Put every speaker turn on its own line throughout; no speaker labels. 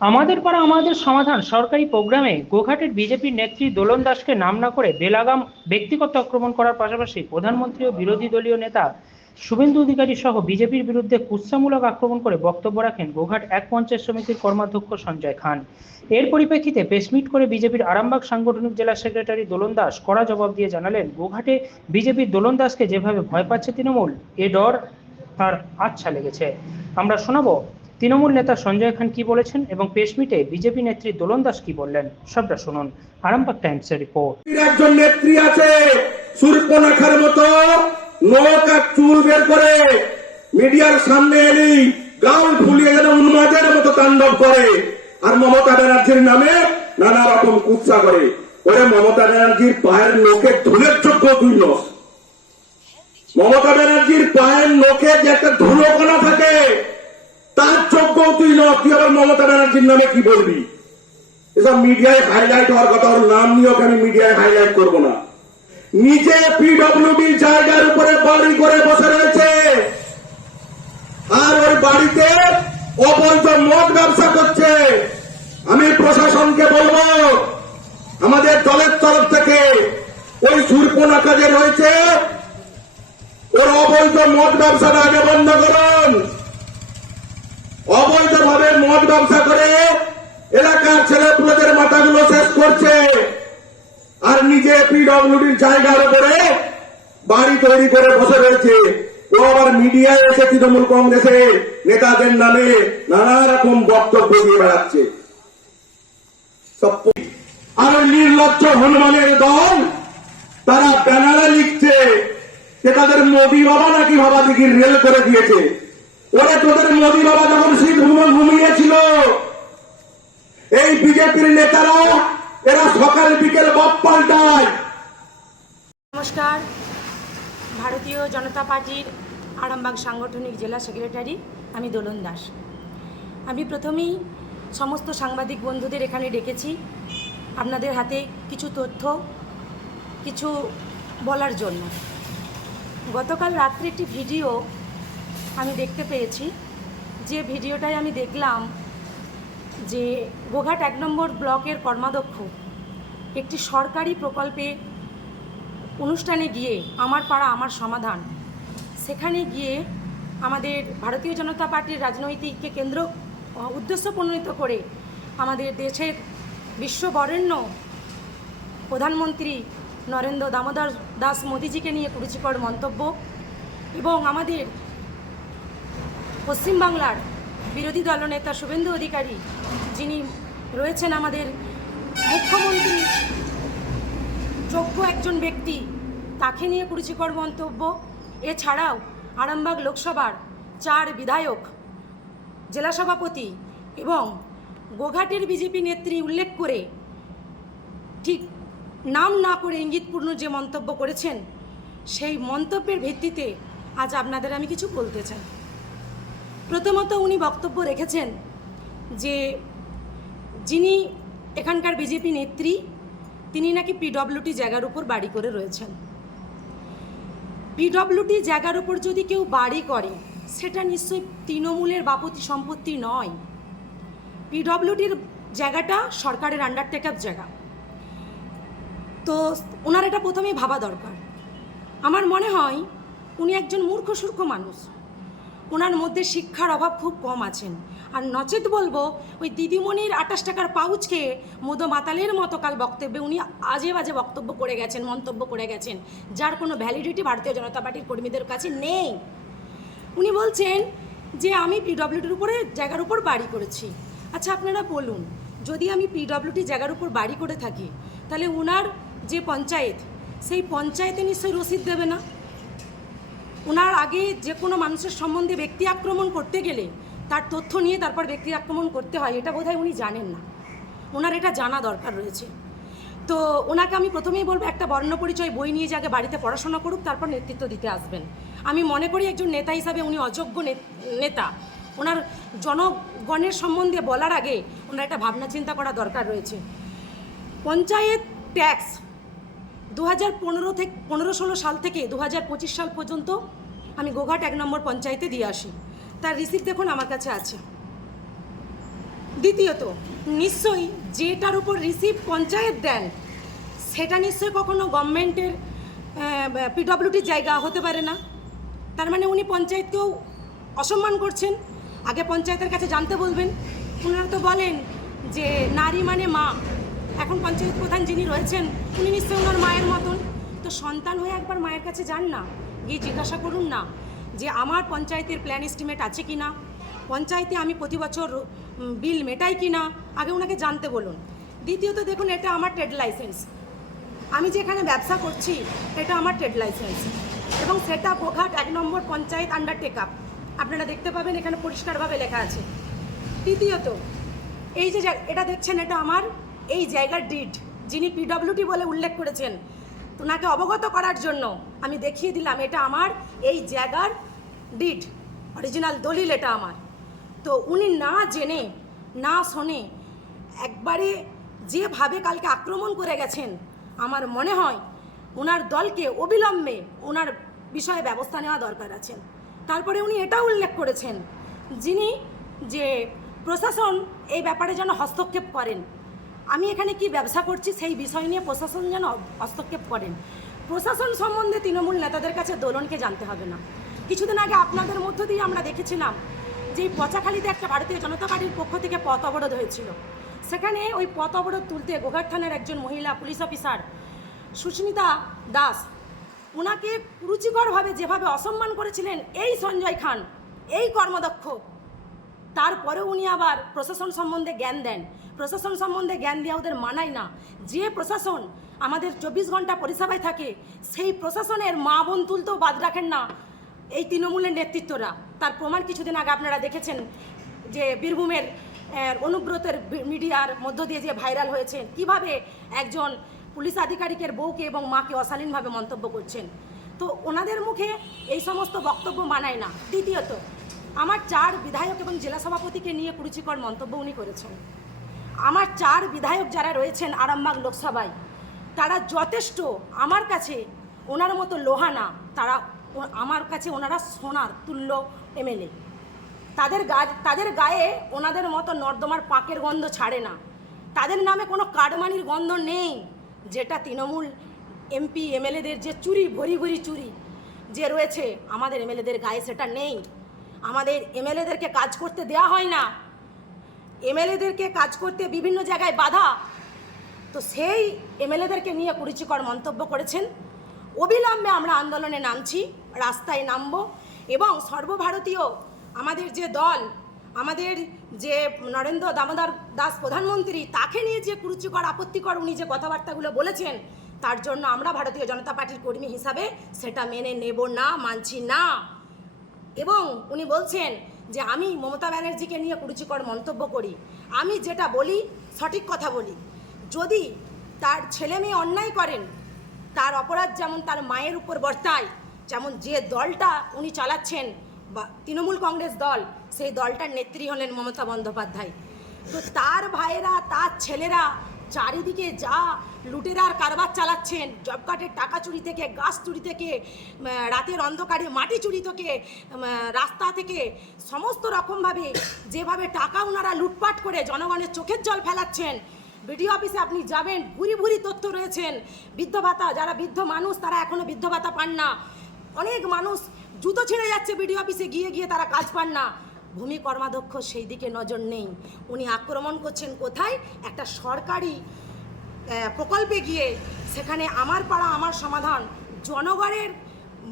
আমাদের পাড়া আমাদের সমাধান সরকারি প্রোগ্রামে গোঘাটের বিজেপির নেত্রী দোলন দাসকে নাম না করে বেলাগাম ব্যক্তিগত আক্রমণ করার পাশাপাশি প্রধানমন্ত্রী ও বিরোধী দলীয় নেতা শুভেন্দু অধিকারী সহ বিজেপির বিরুদ্ধে কুৎসামূলক আক্রমণ করে বক্তব্য রাখেন গোঘাট এক পঞ্চায়েত সমিতির কর্মাধ্যক্ষ সঞ্জয় খান। এর পরিপ্রেক্ষিতে প্রেসমিট করে বিজেপির আরামবাগ সাংগঠনিক জেলা সেক্রেটারি দোলন দাস কড়া জবাব দিয়ে জানালেন, গোঘাটে বিজেপির দোলন দাসকে যেভাবে ভয় পাচ্ছে তৃণমূল, এ ডর তার আচ্ছা লেগেছে। আমরা শোনাবো তৃণমূল নেতা সঞ্জয় খান কি বলেছেন এবং পেশমিটে বিজেপি নেত্রী দোলন দাস কি বললেন, সবটা শুনুন আরামবাগ টাইমসের রিপোর্ট।
একজন নেত্রী আছে সুরপনাখার মতো আর চুল বের করে মিডিয়ার সামনে গাউন ফুলিয়ে যেন উন্মাদের মতো তাণ্ডব করে। আর মমতা ব্যানার্জির নামে নানা রকম কুৎসা করে। ওরে মমতা ব্যানার্জির পায়ের নখে ধুলের যোগ্য তুই নস মমতা ব্যানার্জির পায়ের নখে যে একটা ধুলোকণা থাকে তার যোগ্য তুই নস তুই আবার মমতা ব্যানার্জির নামে কি বলবি? এসব মিডিয়ায় হাইলাইট হওয়ার কথা, ওর নাম নিয়ে ওকে আমি মিডিয়ায় হাইলাইট করব না। নিচে পিডব্লিউডির জায়গার উপরে বাড়ি করে বসে রয়েছে। আর ওই বাড়িতে অবৈধ মদ ব্যবসা করছে। আমি প্রশাসনকে বলব, আমাদের দলের তরফ থেকে ওই সুরপোনা কাজে রয়েছে। ওর অবৈধ মদ ব্যবসাটা আগে বন্ধ করুন। অবৈধভাবে মদ ব্যবসা করে এলাকার ছেলেপুলেদের মাথাগুলো শেষ করছে। আর নিজে পিডব্লিউডির জায়গার উপরে বাড়ি তৈরি করে বসে রয়েছে। ও আবার মিডিয়ায় এসে তৃণমূল কংগ্রেসের নেতাদের নামে নানা রকম বক্তব্য দিয়ে বেড়াচ্ছে। আর নির্লজ্জ হনুমানের দল, তারা ব্যানারে লিখছে যে তাদের মোদী বাবা নাকি বাবা দিকে রেল করে দিয়েছে। ওরা তোদের মোদী বাবা যখন ভ্রমণ ঘুমিয়েছিল, এই বিজেপির নেতারা, এরা সকাল বিকেল বাপ পাল্টায়।
নমস্কার। ভারতীয় জনতা পার্টির আরামবাগ সাংগঠনিক জেলা সেক্রেটারি, আমি দোলন দাস। আমি প্রথমেই সমস্ত সাংবাদিক বন্ধুদের এখানে ডেকেছি। আপনাদের হাতে কিছু তথ্য, কিছু বলার জন্য। গতকাল রাত্রে একটি ভিডিও আমি দেখতে পেয়েছি। যে ভিডিওটায় আমি দেখলাম যে গোঘাট এক নম্বর ব্লকের কর্মাধ্যক্ষ একটি সরকারি প্রকল্পে অনুষ্ঠানে গিয়ে আমার পাড়া, আমার সমাধান। সেখানে গিয়ে আমাদের ভারতীয় জনতা পার্টির রাজনৈতিককে কেন্দ্র উদ্দেশ্য প্রণীত করে আমাদের দেশের বিশ্ববরেণ্য প্রধানমন্ত্রী নরেন্দ্র দামোদর দাস মোদিজিকে নিয়ে কুরুচিকর মন্তব্য এবং আমাদের পশ্চিমবাংলার বিরোধী দলনেতা শুভেন্দু অধিকারী, যিনি রয়েছেন আমাদের মুখ্যমন্ত্রী, যোগ্য একজন ব্যক্তি, তাকে নিয়ে কুরুচিকর মন্তব্য। এছাড়াও আরামবাগ লোকসভার চার বিধায়ক, জেলা সভাপতি এবং গোঘাটের বিজেপি নেত্রী উল্লেখ করে ঠিক নাম না করে ইঙ্গিতপূর্ণ যে মন্তব্য করেছেন, সেই মন্তব্যের ভিত্তিতে আজ আপনাদের আমি কিছু বলতে চাই। প্রথমত উনি বক্তব্য রেখেছেন যে যিনি এখানকার বিজেপি নেত্রী, তিনি নাকি পিডব্লিউটি জায়গার উপর বাড়ি করে রয়েছেন। পিডব্লিউটি জায়গার উপর যদি কেউ বাড়ি করে, সেটা নিশ্চয়ই তৃণমূলের বাপতি সম্পত্তি নয়। পিডব্লিউটির জায়গাটা সরকারের আন্ডার টেক জায়গা। তো ওনার এটা প্রথমেই ভাবা দরকার। আমার মনে হয় উনি একজন মূর্খ, সূর্খ মানুষ। ওনার মধ্যে শিক্ষার অভাব খুব কম আছেন। আর নচেত বলব, ওই দিদিমণির আঠাশ টাকার পাউচ খেয়ে মতো মাতালের মতো কাল বক্তব্যে উনি আজে বাজে বক্তব্য করে গেছেন, মন্তব্য করে গেছেন, যার কোনো ভ্যালিডিটি ভারতীয় জনতা পার্টির কর্মীদের কাছে নেই। উনি বলছেন যে, আমি পিডব্লিউটির উপরে জায়গার উপর বাড়ি করেছি। আচ্ছা আপনারা বলুন, যদি আমি পিডব্লিউটি জায়গার উপর বাড়ি করে থাকি, তাহলে ওনার যে পঞ্চায়েত, সেই পঞ্চায়েতে নিশ্চয়ই রসিদ দেবে না? ওনার আগে যে কোনো মানুষের সম্বন্ধে ব্যক্তি আক্রমণ করতে গেলে তার তথ্য নিয়ে তারপর ব্যক্তি আক্রমণ করতে হয়, এটা বোধহয় উনি জানেন না। ওনার এটা জানা দরকার রয়েছে। তো ওনাকে আমি প্রথমেই বলব, একটা বর্ণ পরিচয় বই নিয়ে যাকে বাড়িতে পড়াশোনা করুক, তারপর নেতৃত্ব দিতে আসবেন। আমি মনে করি একজন নেতা হিসাবে উনি অযোগ্য নেতা ওনার জনগণের সম্বন্ধে বলার আগে ওনার একটা ভাবনা চিন্তা করা দরকার রয়েছে। পঞ্চায়েত ট্যাক্স দু হাজার পনেরো থেকে, পনেরো ষোলো সাল থেকে দু হাজার পঁচিশ সাল পর্যন্ত আমি গোঘাট এক নম্বর পঞ্চায়েতে দিয়ে আসি। তার রিসিপ্ট দেখুন আমার কাছে আছে। দ্বিতীয়ত, নিশ্চয়ই যেটার উপর রিসিভ পঞ্চায়েত দেন, সেটা নিশ্চয়ই কখনো গভর্নমেন্টের পিডব্লিউডির জায়গা হতে পারে না। তার মানে উনি পঞ্চায়েতকেও অসম্মান করছেন। আগে পঞ্চায়েতের কাছে জানতে বলবেন। ওনারা তো বলেন যে নারী মানে মা। এখন পঞ্চায়েত প্রধান যিনি রয়েছেন, উনি নিশ্চয়ই ওনার মায়ের মতন। তো সন্তান হয়ে একবার মায়ের কাছে যান না, গিয়ে জিজ্ঞাসা করুন না যে আমার পঞ্চায়েতের প্ল্যান এস্টিমেট আছে কি না পঞ্চায়েতে আমি প্রতি বছর বিল মেটাই কি না আগে ওনাকে জানতে বলুন। দ্বিতীয়ত দেখুন, এটা আমার ট্রেড লাইসেন্স আমি যেখানে ব্যবসা করছি, এটা আমার ট্রেড লাইসেন্স এবং সেটা গোঘাট এক নম্বর পঞ্চায়েত আন্ডারটেক আপ আপনারা দেখতে পাবেন, এখানে পরিষ্কারভাবে লেখা আছে। তৃতীয়ত, এই যে, এটা দেখছেন, এটা আমার এই জায়গার ডিড যিনি পিডব্লিউডি বলে উল্লেখ করেছেন ওনাকে অবগত করার জন্য আমি দেখিয়ে দিলাম, এটা আমার এই জায়গার ডিড অরিজিনাল দলিল এটা আমার। তো উনি না জেনে, না শোনে, একবারে যেভাবে কালকে আক্রমণ করে গেছেন, আমার মনে হয় ওনার দলকে অবিলম্বে ওনার বিষয়ে ব্যবস্থা নেওয়া দরকার আছে। তারপরে উনি এটাও উল্লেখ করেছেন, যিনি যে প্রশাসন এই ব্যাপারে যেন হস্তক্ষেপ করেন আমি এখানে কি ব্যবসা করছি সেই বিষয় নিয়ে প্রশাসন যেন হস্তক্ষেপ করেন। প্রশাসন সম্বন্ধে তৃণমূল নেতাদের কাছে দোলনকে জানতে হবে না। কিছুদিন আগে আপনাদের মধ্য দিয়ে আমরা দেখেছিলাম যে পচাখালীতে একটা ভারতীয় জনতা পার্টির পক্ষ থেকে পথ অবরোধ হয়েছিল। সেখানে ওই পথ অবরোধ তুলতে গোঘাট থানার একজন মহিলা পুলিশ অফিসার সুস্মিতা দাস ওনাকে রুচিকরভাবে যেভাবে অসম্মান করেছিলেন, এই সঞ্জয় খান, এই কর্মদক্ষ তারপরেও উনি আবার প্রশাসন সম্বন্ধে জ্ঞান দেন। প্রশাসন সম্বন্ধে জ্ঞান দেওয়া ওদের মানায় না। যে প্রশাসন আমাদের চব্বিশ ঘণ্টা পরিষেবায় থাকে, সেই প্রশাসনের মা বোন তুলতেও বাদ রাখেন না এই তৃণমূলের নেতৃত্বরা। তার প্রমাণ কিছুদিন আগে আপনারা দেখেছেন যে বীরভূমের অনুব্রতের মিডিয়ার মধ্য দিয়ে যে ভাইরাল হয়েছে, কীভাবে একজন পুলিশ আধিকারিকের বউকে এবং মাকে অশালীনভাবে মন্তব্য করছেন। তো ওনাদের মুখে এই সমস্ত বক্তব্য মানায় না। দ্বিতীয়ত আমার চার বিধায়ক এবং জেলা সভাপতিকে নিয়ে কুরুচিকর মন্তব্য উনি করেছেন। আমার চার বিধায়ক যারা রয়েছেন আরামবাগ লোকসভায়, তারা যথেষ্ট আমার কাছে ওনার মতো লোহা না, তারা আমার কাছে ওনারা সোনার তুল্য এমএলএ তাদের গা, তাদের গায়ে ওনাদের মতো নর্দমার পাকের গন্ধ ছাড়ে না। তাদের নামে কোনো কাটমানির গন্ধ নেই, যেটা তৃণমূল এমপি এমএলএদের যে চুরি, ভরি ভরি চুরি যে রয়েছে, আমাদের এমএলএদের গায়ে সেটা নেই। আমাদের এমএলএদেরকে কাজ করতে দেওয়া হয় না। এমএলএদেরকে কাজ করতে বিভিন্ন জায়গায় বাধা। তো সেই এমএলএদেরকে নিয়ে কুরুচিকর মন্তব্য করেছেন। অবিলম্বে আমরা আন্দোলনে নামছি, রাস্তায় নামব এবং সর্বভারতীয় আমাদের যে দল, আমাদের যে নরেন্দ্র দামোদর দাস প্রধানমন্ত্রী, তাকে নিয়ে যে কুরুচিকর, আপত্তিকর উনি যে কথাবার্তাগুলো বলেছেন, তার জন্য আমরা ভারতীয় জনতা পার্টির কর্মী হিসাবে সেটা মেনে নেব না, মানছি না। এবং উনি বলছেন যে আমি মমতা ব্যানার্জিকে নিয়ে কুরুচিকর মন্তব্য করি। আমি যেটা বলি, সঠিক কথা বলি। যদি তার ছেলে মেয়ে অন্যায় করেন, তার অপরাধ যেমন তার মায়ের উপর বর্তায়, যেমন যে দলটা উনি চালাচ্ছেন বা তৃণমূল কংগ্রেস দল, সেই দলটার নেত্রী হলেন মমতা বন্দ্যোপাধ্যায়। তো তার ভাইয়েরা, তার ছেলেরা, চারিদিকে যা লুটেরার কারবার চালাচ্ছেন। জব কার্ডের টাকা চুরি থেকে, গাছ চুরি থেকে রাতের অন্ধকারে মাটি চুরি থেকে রাস্তা থেকে সমস্ত রকমভাবে যেভাবে টাকা ওনারা লুটপাট করে জনগণের চোখের জল ফেলাচ্ছেন। বিডিও অফিসে আপনি যাবেন, ভুরি ভুরি তথ্য রয়েছেন। বৃদ্ধ ভাতা, যারা বৃদ্ধ মানুষ, তারা এখনও বৃদ্ধ ভাতা পান না। অনেক মানুষ জুতো ছেড়ে যাচ্ছে বিডিও অফিসে, গিয়ে গিয়ে তারা কাজ পান না। ভূমি কর্মাধ্যক্ষ সেই দিকে নজর নেই। উনি আক্রমণ করছেন কোথায়? একটা সরকারি প্রকল্পে গিয়ে সেখানে আমার পাড়া, আমার সমাধান, জনগণের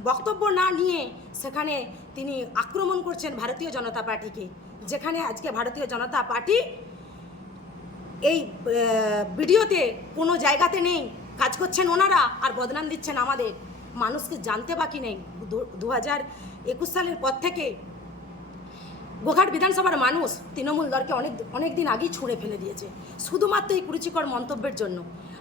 বক্তব্য না নিয়ে সেখানে তিনি আক্রমণ করছেন ভারতীয় জনতা পার্টিকে, যেখানে আজকে ভারতীয় জনতা পার্টি এই ভিডিওতে কোনো জায়গাতে নেই, কাজ করছেন ওনারা আর বদনাম দিচ্ছেন আমাদের। মানুষকে জানতে বাকি নেই। দু হাজার একুশ সালের পর থেকে গোঘাট বিধানসভার মানুষ তৃণমূল দলকে অনেক অনেক দিন আগেই ছুঁড়ে ফেলে দিয়েছে। শুধুমাত্র এই কুরুচিকর মন্তব্যের জন্য।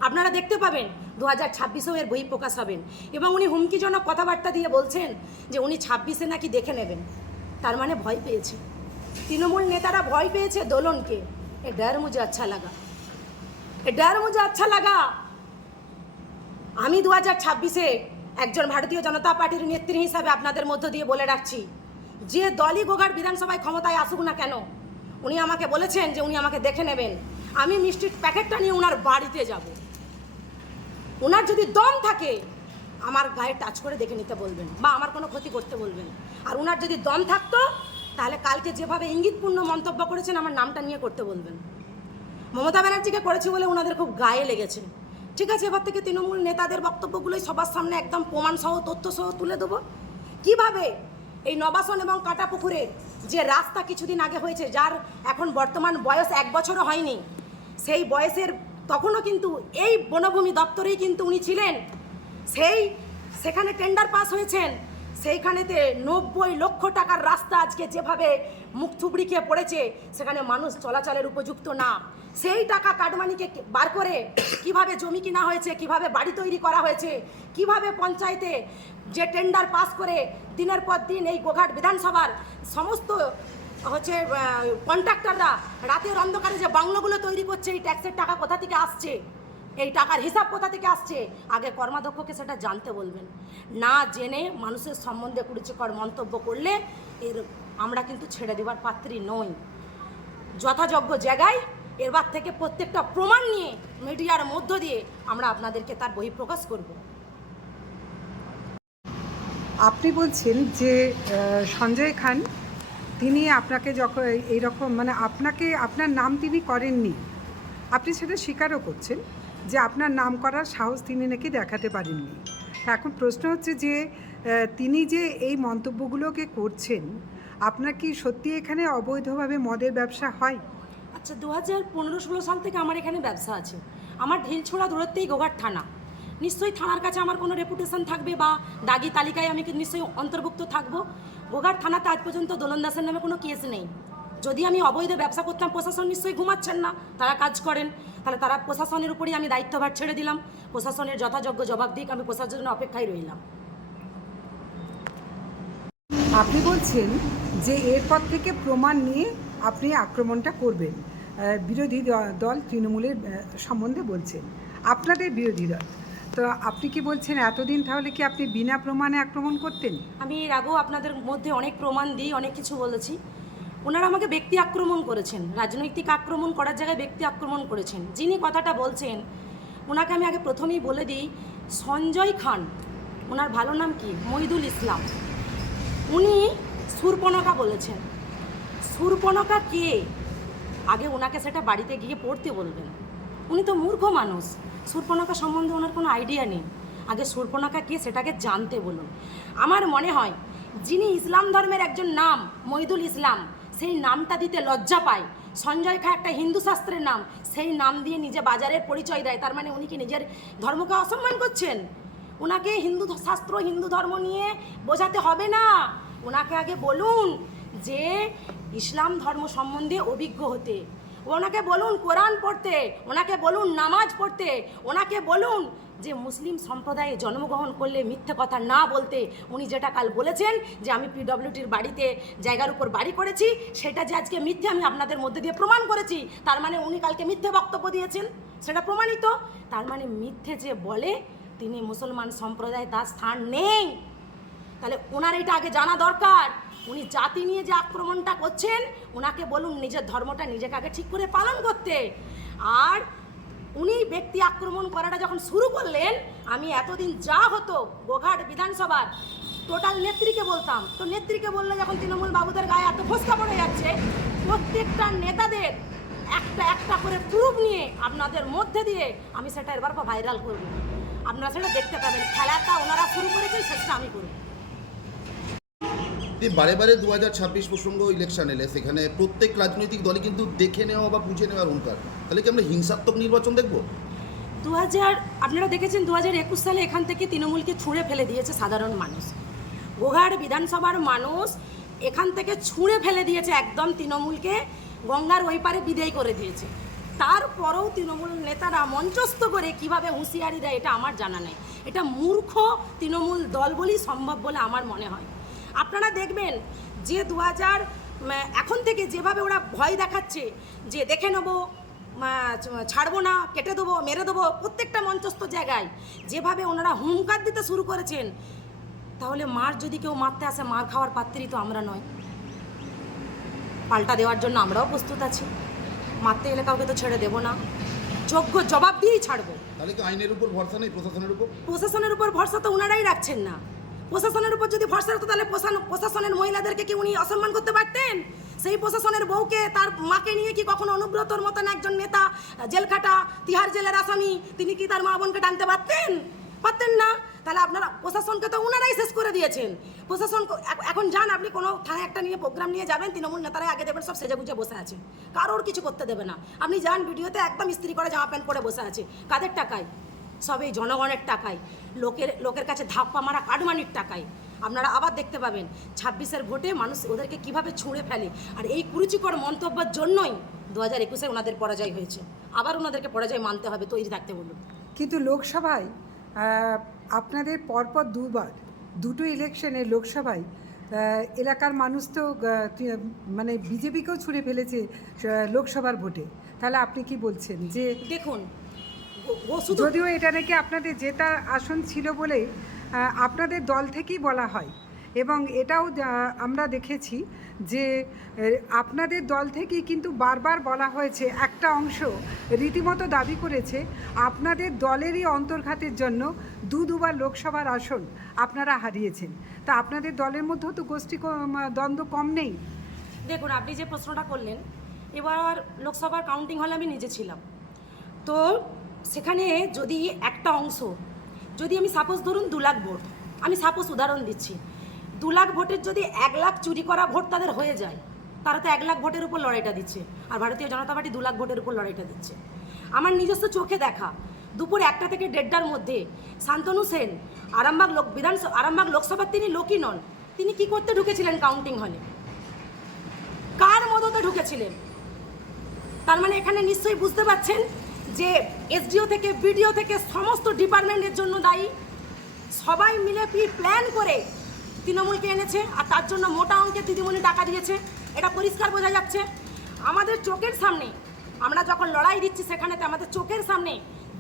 আপনারা দেখতে পাবেন দু হাজার ছাব্বিশেও এর বই প্রকাশ হবেন এবং উনি হুমকিজনক কথাবার্তা দিয়ে বলছেন যে উনি ছাব্বিশে নাকি দেখে নেবেন। তার মানে ভয় পেয়েছে। তৃণমূল নেতারা ভয় পেয়েছে দোলনকে। এ ডর মুঝে আচ্ছা লাগা। এ ডর মুঝে আচ্ছা লাগা। আমি দু হাজার ছাব্বিশে একজন ভারতীয় জনতা পার্টির নেত্রী হিসাবে আপনাদের মধ্য দিয়ে বলে রাখছি। যে দলই গোঘাট বিধানসভায় ক্ষমতায় আসুক না কেন, উনি আমাকে বলেছেন যে উনি আমাকে দেখে নেবেন। আমি মিষ্টির প্যাকেটটা নিয়ে ওনার বাড়িতে যাব। ওনার যদি দম থাকে, আমার গায়ে টাচ করে দেখে নিতে বলবেন বা আমার কোনো ক্ষতি করতে বলবেন। আর ওনার যদি দম থাকতো, তাহলে কালকে যেভাবে ইঙ্গিতপূর্ণ মন্তব্য করেছেন, আমার নামটা নিয়ে করতে বলবেন। মমতা ব্যানার্জিকে করেছি বলে ওনাদের খুব গায়ে লেগেছে। ঠিক আছে, এবার থেকে তৃণমূল নেতাদের বক্তব্যগুলোই সবার সামনে একদম প্রমাণসহ, তথ্যসহ তুলে দেবো। কীভাবে এই নবাসন এবং কাটা কাটাপুকুরের যে রাস্তা কিছুদিন আগে হয়েছে, যার এখন বর্তমান বয়স এক বছরও হয়নি, সেই বয়সের তখনও কিন্তু এই বনভূমি দপ্তরেই কিন্তু উনি ছিলেন। সেই, সেখানে টেন্ডার পাস হয়েছেন। সেইখানেতে নব্বই লক্ষ টাকার রাস্তা আজকে যেভাবে মুখ থুবড়ি খেয়ে পড়েছে, সেখানে মানুষ চলাচলের উপযুক্ত না। সেই টাকা কাটমানিকে বার করে কীভাবে জমি কিনা হয়েছে, কীভাবে বাড়ি তৈরি করা হয়েছে, কীভাবে পঞ্চায়েতে যে টেন্ডার পাস করে দিনের পর দিন এই গোঘাট বিধানসভার সমস্ত, হচ্ছে কন্ট্রাক্টররা রাতের অন্ধকারে যে বাংলোগুলো তৈরি করছে, এই ট্যাক্সের টাকা কোথা থেকে আসছে? এই টাকার হিসাব কোথা থেকে আসছে? আগে কর্মাধ্যক্ষকে সেটা জানতে বলবেন। না জেনে মানুষের সম্বন্ধে কুরুচিকর মন্তব্য করলে এর আমরা কিন্তু ছেড়ে দেওয়ার পাত্রী নই। যথাযোগ্য জায়গায় এবার থেকে প্রত্যেকটা প্রমাণ নিয়ে মিডিয়ার মধ্য দিয়ে আমরা আপনাদেরকে তার বহিঃপ্রকাশ করব।
আপনি বলছেন যে সঞ্জয় খান, তিনি আপনাকে যখন এইরকম মানে আপনাকে, আপনার নাম তিনি করেননি। আপনি সেটা স্বীকারও করছেন। যে আপনার নাম করার সাহস তিনি নাকি দেখাতে পারেননি। এখন প্রশ্ন হচ্ছে যে তিনি যে এই মন্তব্যগুলোকে করছেন, আপনার কি সত্যি এখানে অবৈধভাবে মদের ব্যবসা হয়?
আচ্ছা দু হাজার পনেরো ষোলো সাল থেকে আমার এখানে ব্যবসা আছে। আমার ঢিলছোড়া দূরত্বেই গোঘাট থানা। নিশ্চয়ই থানার কাছে আমার কোনো রেপুটেশন থাকবে বা দাগি তালিকায় আমি নিশ্চয়ই অন্তর্ভুক্ত থাকব? গোঘাট থানাতে আজ পর্যন্ত দোলন দাসের নামে কোনো কেস নেই। যদি আমি অবৈধ ব্যবসা করতাম প্রশাসন নিশ্চয়ই ঘুমাচ্ছেন না। তারা কাজ করেন। তাহলে তারা প্রশাসনের উপরেই আমি দায়িত্বভার ছেড়ে দিলাম। প্রশাসনের যথাযোগ্য জবাব দিক আমি প্রশাসনের অপেক্ষায় রইলাম।
আপনি বলছেন যে এরপর থেকে প্রমাণ নিয়ে আপনি আক্রমণটা করবেন। বিরোধী দল তৃণমূলের সম্বন্ধে বলছেন। আপনাদের বিরোধী দল। তো আপনি কি বলছেন এতদিন তাহলে কি আপনি বিনা প্রমাণে আক্রমণ করতেন?
আমি এর আগেও আপনাদের মধ্যে অনেক প্রমাণ দিই অনেক কিছু বলেছি। ওনারা আমাকে ব্যক্তি আক্রমণ করেছেন, রাজনৈতিক আক্রমণ করার জায়গায় ব্যক্তি আক্রমণ করেছেন। যিনি কথাটা বলছেন, ওনাকে আমি আগে প্রথমেই বলে দিই, সঞ্জয় খান, ওনার ভালো নাম কি? মহিদুল ইসলাম। উনি সুরপনকা বলেছেন। সুরপনকা কে? আগে ওনাকে সেটা বাড়িতে গিয়ে পড়তে বলবেন। উনি তো মূর্খ মানুষ। সুরপনকা সম্বন্ধে ওনার কোনো আইডিয়া নেই। আগে সুরপনকা কে সেটাকে জানতে বলুন। আমার মনে হয়, যিনি ইসলাম ধর্মের একজন নাম, মহিদুল ইসলাম সেই নামটা দিতে লজ্জা পায়। সঞ্জয় খা একটা হিন্দু শাস্ত্রের নাম। সেই নাম দিয়ে নিজে বাজারের পরিচয় দেয়। তার মানে উনি কি নিজের ধর্মকে অসম্মান করছেন? ওনাকে হিন্দু শাস্ত্র, হিন্দু ধর্ম নিয়ে বোঝাতে হবে না। ওনাকে আগে বলুন যে ইসলাম ধর্ম সম্বন্ধে অভিজ্ঞ হতে। ওনাকে বলুন কোরআন পড়তে। ওনাকে বলুন নামাজ পড়তে। ওনাকে বলুন যে মুসলিম সম্প্রদায়ে জন্মগ্রহণ করলে মিথ্যে কথা না বলতে উনি যেটা কাল বলেছেন, যে আমি পিডব্লিউটির বাড়িতে জায়গার উপর বাড়ি করেছি, সেটা যে আজকে মিথ্যে আমি আপনাদের মধ্যে দিয়ে প্রমাণ করেছি, তার মানে উনি কালকে মিথ্যে বক্তব্য দিয়েছেন, সেটা প্রমাণিত। তার মানে মিথ্যে যে বলে, তিনি মুসলমান সম্প্রদায় তার স্থান নেই। তাহলে ওনার এটা আগে জানা দরকার। উনি জাতি নিয়ে যে আক্রমণটা করছেন ওনাকে বলুন নিজের ধর্মটা নিজেকে আগে ঠিক করে পালন করতে। আর উনি ব্যক্তি আক্রমণ করাটা যখন শুরু করলেন, আমি এতদিন যা হতো গোঘাট বিধানসভার টোটাল নেত্রীকে বলতাম। তো নেত্রীকে বললে যখন তৃণমূল বাবুদের গায়ে এত ফোসকা পড়ে যাচ্ছে, প্রত্যেকটা নেতাদের একটা একটা করে প্রুফ নিয়ে আপনাদের মধ্যে দিয়ে আমি সেটা এবার ভাইরাল করব। আপনারা সেটা দেখতে পাবেন। খেলাটা ওনারা শুরু করেছেন সেটা আমি করব।
বারে বারে দু হাজার ছাব্বিশ প্রসঙ্গ ইলেকশন এলে সেখানে প্রত্যেক রাজনৈতিক দলই কিন্তু দেখে নেওয়া বা বুঝে নেওয়ার হুঙ্কার তাহলে কি আমরা হিংসাত্মক নির্বাচন দেখব?
দু হাজার আপনারা দেখেছেন দু হাজার একুশ সালে এখান থেকে তৃণমূলকে ছুঁড়ে ফেলে দিয়েছে সাধারণ মানুষ। গোঘাট বিধানসভার মানুষ এখান থেকে ছুঁড়ে ফেলে দিয়েছে একদম তৃণমূলকে, গঙ্গার ওই পারে বিদায় করে দিয়েছে। তারপরেও তৃণমূল নেতারা মঞ্চস্থ করে কীভাবে হুঁশিয়ারি দেয় এটা আমার জানা নেই। এটা মূর্খ তৃণমূল দল বলেই সম্ভব বলে আমার মনে হয়। আপনারা দেখবেন যে দু হাজার এখন থেকে যেভাবে ওরা ভয় দেখাচ্ছে যে দেখে নেব ছাড়বো না কেটে দেবো মেরে দেবো প্রত্যেকটা মঞ্চস্থ জায়গায় যেভাবে ওনারা হুঙ্কার দিতে শুরু করেছেন তাহলে মার যদি কেউ মারতে আসে মার খাওয়ার পাত্রই তো আমরা নয়। পাল্টা দেওয়ার জন্য আমরাও প্রস্তুত আছি। মারতে এলে কাউকে তো ছেড়ে দেবো না। যোগ্য জবাব দিয়েই ছাড়বো।
তাহলে কি আইনের উপর ভরসা নেই প্রশাসনের উপর?
প্রশাসনের উপর ভরসা তো ওনারাই রাখছেন না। প্রশাসনের উপর যদি ভরসা রাখতো, তাহলে প্রশাসনের মহিলাদেরকে কি উনি অসম্মান করতে পারতেন? সেই প্রশাসনের বউকে তার মাকে নিয়ে কি কখনো অনুব্রতর মতন একজন নেতা, জেলখাটা, তিহার জেলের আসামি, তিনি কি তার মা বোনকে টানতে পারতেন? পারতেন না। তাহলে আপনারা প্রশাসনকে তো ওনারাই শেষ করে দিয়েছেন। প্রশাসন এখন যান, আপনি কোনো থানায় একটা নিয়ে প্রোগ্রাম নিয়ে যাবেন, তৃণমূল নেতারা আগে দেবেন, সব সেজে গুজে বসে আছে। কারোর কিছু করতে দেবে না। আপনি যান, ভিডিওতে একদম ইস্ত্রি করে জামা প্যান্ট পরে বসে আছে। কাদের টাকায়? সব এই জনগণের টাকায়। লোকের লোকের কাছে ধাপ্পা মারা কাটমানির টাকায়। আপনারা আবার দেখতে পাবেন ছাব্বিশের ভোটে মানুষ ওদেরকে কীভাবে ছুঁড়ে ফেলে। আর এই কুরুচিকর মন্তব্যের জন্যই দু হাজার একুশে ওনাদের পরাজয় হয়েছে। আবার ওনাদেরকে পরাজয় মানতে হবে তৈরি থাকতে বলুন।
কিন্তু লোকসভায় আপনাদের পরপর দুবার দুটো ইলেকশনে লোকসভায় এলাকার মানুষ তো মানে বিজেপিকেও ছুঁড়ে ফেলেছে লোকসভার ভোটে। তাহলে আপনি কি বলছেন যে
দেখুন
যদিও এটা নাকি আপনাদের জেতা আসন ছিল বলে আপনাদের দল থেকেই বলা হয়। এবং এটাও আমরা দেখেছি যে আপনাদের দল থেকেই কিন্তু বারবার বলা হয়েছে একটা অংশ রীতিমতো দাবি করেছে আপনাদের দলেরই অন্তর্ঘাতের জন্য দু দুবার লোকসভার আসন আপনারা হারিয়েছেন। তা আপনাদের দলের মধ্যেও তো গোষ্ঠী দ্বন্দ্ব কম নেই।
দেখুন আপনি যে প্রশ্নটা করলেন এবার লোকসভার কাউন্টিং হলে আমি নিজে ছিলাম। তো সেখানে যদি একটা অংশ, যদি আমি সাপোজ ধরুন দু লাখ ভোট, আমি সাপোজ উদাহরণ দিচ্ছি, দু লাখ ভোটের যদি এক লাখ চুরি করা ভোট তাদের হয়ে যায়, তারা তো এক লাখ ভোটের উপর লড়াইটা দিচ্ছে, আর ভারতীয় জনতা পার্টি দু লাখ ভোটের উপর লড়াইটা দিচ্ছে। আমার নিজস্ব চোখে দেখা, দুপুর একটা থেকে দেড়টার মধ্যে শান্তনু সেন, আরামবাগ লোক বিধানসভা আরামবাগ লোকসভার তিনি লোকই নন, তিনি কি করতে ঢুকেছিলেন কাউন্টিং হলে কার মদতে ঢুকেছিলেন? তার মানে এখানে নিশ্চয়ই বুঝতে পাচ্ছেন যে এসডিও থেকে বিডিও থেকে সমস্ত ডিপার্টমেন্টের জন্য দায়ী। সবাই মিলে প্রি প্ল্যান করে তৃণমূলকে এনেছে? আর তার জন্য মোটা অঙ্কের দিদিমণি টাকা দিয়েছে। এটা পরিষ্কার বোঝা যাচ্ছে। আমাদের চোখের সামনে, আমরা যখন লড়াই দিচ্ছি সেখানেতে, আমাদের চোখের সামনে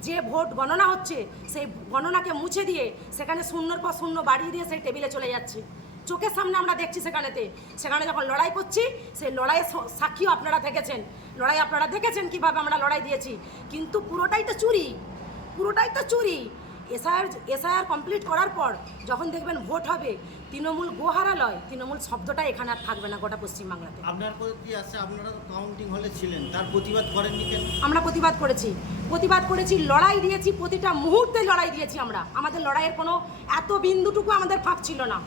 যে ভোট গণনা হচ্ছে, সেই গণনাকে মুছে দিয়ে সেখানে শূন্যর পর শূন্য বাড়িয়ে দিয়ে সেই টেবিলে চলে যাচ্ছে। চোখের সামনে আমরা দেখছি সেখানেতে। সেখানে যখন লড়াই করছি সেই লড়াইয়ের সাক্ষীও আপনারা থেকেছেন লড়াই আপনারা দেখেছেন কীভাবে আমরা লড়াই দিয়েছি। কিন্তু পুরোটাই তো চুরি। পুরোটাই তো চুরি। এসআইআর এসআইআর কমপ্লিট করার পর যখন দেখবেন ভোট হবে তৃণমূল গোহারালয় তৃণমূল শব্দটা এখানে আর থাকবে না গোটা পশ্চিমবাংলাতে।
আপনার প্রতি আছে? আপনারা কাউন্টিং হলে ছিলেন। তার প্রতিবাদ করেননি কেন?
আমরা প্রতিবাদ করেছি। প্রতিবাদ করেছি লড়াই দিয়েছি প্রতিটা মুহূর্তে লড়াই দিয়েছি আমরা। আমাদের লড়াইয়ের কোনো এত বিন্দুটুকু আমাদের ফাঁক ছিল না।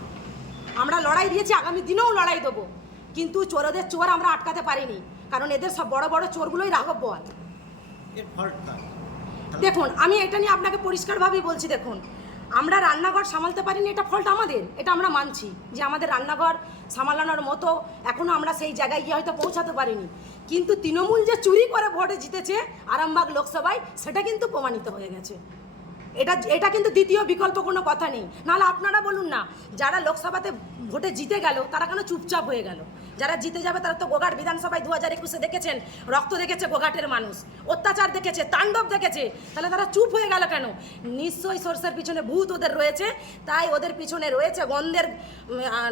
আমরা লড়াই দিয়েছি আগামী দিনেও লড়াই দেবো। কিন্তু চোরদের চোর আমরা আটকাতে পারিনি কারণ এদের সব বড় বড় চোরগুলোই রাঘব বোয়াল দেখুন আমি এটা নিয়ে আপনাকে পরিষ্কারভাবেই বলছি দেখুন আমরা রান্নাঘর সামালতে পারিনি এটা ফল্ট আমাদের এটা আমরা মানছি যে আমাদের রান্নাঘর সামালানোর মতো এখনও আমরা সেই জায়গায় গিয়ে হয়তো পৌঁছাতে পারিনি। কিন্তু তৃণমূল যে চুরি করে ভোটে জিতেছে আরামবাগ লোকসভায় সেটা কিন্তু প্রমাণিত হয়ে গেছে। এটা এটা কিন্তু দ্বিতীয় বিকল্প কোনো কথা নেই। নাহলে আপনারা বলুন না, যারা লোকসভাতে ভোটে জিতে গেল, তারা কেন চুপচাপ হয়ে গেল? যারা জিতে যাবে, তারা তো গোঘাট বিধানসভায় দু হাজার একুশে দেখেছেন, রক্ত দেখেছে গোঘাটের মানুষ, অত্যাচার দেখেছে, তাণ্ডব দেখেছে, তাহলে তারা চুপ হয়ে গেল কেন? নিশ্চয়ই সরষের পিছনে ভূত ওদের রয়েছে, তাই ওদের পিছনে রয়েছে গন্ধের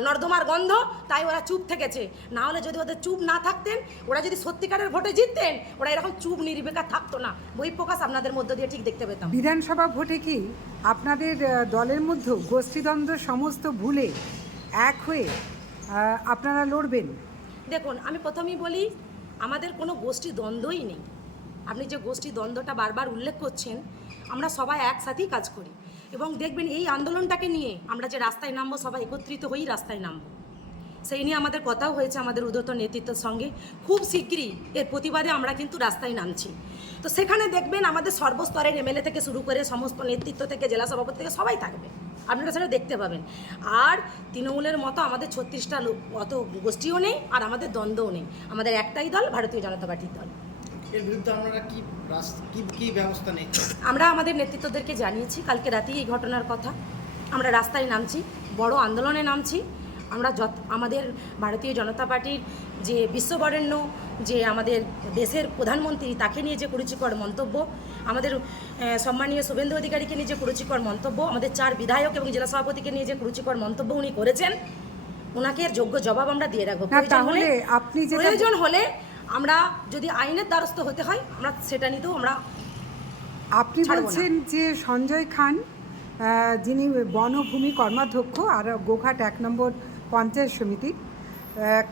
নর্দমার গন্ধ, তাই ওরা চুপ থেকেছে। না হলে যদি ওদের চুপ না থাকতেন, ওরা যদি সত্যিকারের ভোটে জিততেন, ওরা এরকম চুপ নির্বিকার থাকতো না। বই প্রকাশ আপনাদের মধ্য দিয়ে ঠিক দেখতে পেতাম।
বিধানসভা ভোটে কি আপনাদের দলের মধ্যে গোষ্ঠীদ্বন্দ্ব সমস্ত ভুলে এক হয়ে আপনারা লড়বেন?
দেখুন, আমি প্রথমেই বলি, আমাদের কোনো গোষ্ঠী দ্বন্দ্বই নেই। আপনি যে গোষ্ঠী দ্বন্দ্বটা বারবার উল্লেখ করছেন, আমরা সবাই একসাথেই কাজ করি। এবং দেখবেন, এই আন্দোলনটাকে নিয়ে আমরা যে রাস্তায় নামবো, সবাই একত্রিত হয়েই রাস্তায় নামবো। সেই নিয়ে আমাদের কথাও হয়েছে আমাদের উদ্যত নেতৃত্বের সঙ্গে। খুব শীঘ্রই এর প্রতিবাদে আমরা কিন্তু রাস্তায় নামছি। তো সেখানে দেখবেন আমাদের সর্বস্তরের এমএলএ থেকে শুরু করে সমস্ত নেতৃত্ব থেকে জেলা সভাপতি থেকে সবাই থাকবে। আপনারা সেটা দেখতে পাবেন। আর তৃণমূলের মতো আমাদের ছত্রিশটা অত গোষ্ঠীও নেই আর আমাদের দ্বন্দ্বও নেই। আমাদের একটাই দল ভারতীয় জনতা পার্টির দল।
এর বিরুদ্ধে আপনারা কি কি ব্যবস্থা নিচ্ছেন
আমরা আমাদের নেতৃত্বদেরকে জানিয়েছি কালকে রাতেই এই ঘটনার কথা। আমরা রাস্তায় নামছি বড় আন্দোলনে নামছি। আমরা যত আমাদের ভারতীয় জনতা পার্টির যে বিশ্ববরেণ্য যে আমাদের দেশের প্রধানমন্ত্রী তাকে নিয়ে যে কুরুচিকর মন্তব্য আমাদের সম্মানীয় শুভেন্দু অধিকারীকে নিয়ে যে কুরুচিকর মন্তব্য আমাদের চার বিধায়ক এবং জেলা সভাপতিকে নিয়ে যে কুরুচিকর মন্তব্য উনি করেছেন ওনাকে যোগ্য জবাব আমরা দিয়ে রাখব।
তাহলে আপনি
প্রয়োজন হলে আমরা যদি আইনের দ্বারস্থ হতে হয় আমরা সেটা নিতেও আমরা
আপনি বলছেন যে সঞ্জয় খান যিনি বনভূমি কর্মাধ্যক্ষ আর গোঘাট এক নম্বর পঞ্চায়েত সমিতি আহ,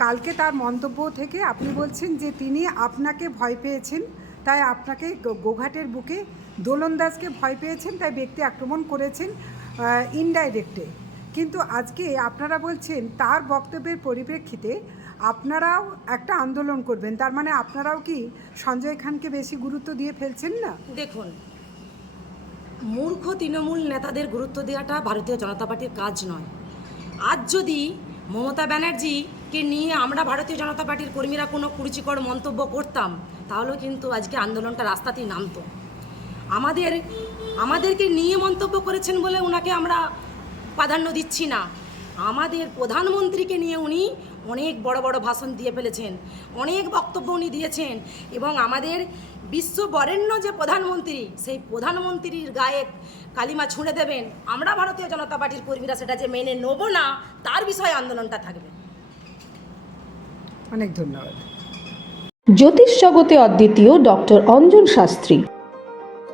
কালকে তার মন্তব্য থেকে আপনি বলছেন যে তিনি আপনাকে ভয় পেয়েছেন, তাই আপনাকে গোঘাটের বুকে দোলন দাসকে ভয় পেয়েছেন, তাই ব্যক্তি আক্রমণ করেছেন ইনডাইরেক্টে কিন্তু আজকে আপনারা বলছেন তার বক্তব্যের পরিপ্রেক্ষিতে আপনারাও একটা আন্দোলন করবেন, তার মানে আপনারাও কি সঞ্জয় খানকে বেশি গুরুত্ব দিয়ে ফেলছেন না?
দেখুন, মূর্খ তৃণমূল নেতাদের গুরুত্ব দেওয়াটা ভারতীয় জনতা পার্টির কাজ নয়। আজ যদি মমতা ব্যানার্জিকে নিয়ে আমরা ভারতীয় জনতা পার্টির কর্মীরা কোনো কুরুচিকর মন্তব্য করতাম, তাহলেও কিন্তু আজকে আন্দোলনটা রাস্তাতেই নামতো। আমাদের, আমাদেরকে নিয়ে মন্তব্য করেছেন বলে ওনাকে আমরা প্রাধান্য দিচ্ছি না। আমাদের প্রধানমন্ত্রীকে নিয়ে উনি অনেক বড় বড় ভাষণ দিয়ে ফেলেছেন অনেক বক্তব্য উনি দিয়েছেন এবং আমাদের বিশ্ব বরেণ্য যে প্রধানমন্ত্রী সেই প্রধানমন্ত্রীর গায়ে কালিমা ছুঁড়ে দেবেন। আমরা ভারতীয় জনতা পার্টির কর্মীরা সেটা যে মেনে নেব না তার বিষয়ে আন্দোলনটা থাকবে।
অনেক ধন্যবাদ।
জ্যোতিষ জগতে অদ্বিতীয় ডক্টর অঞ্জন শাস্ত্রী।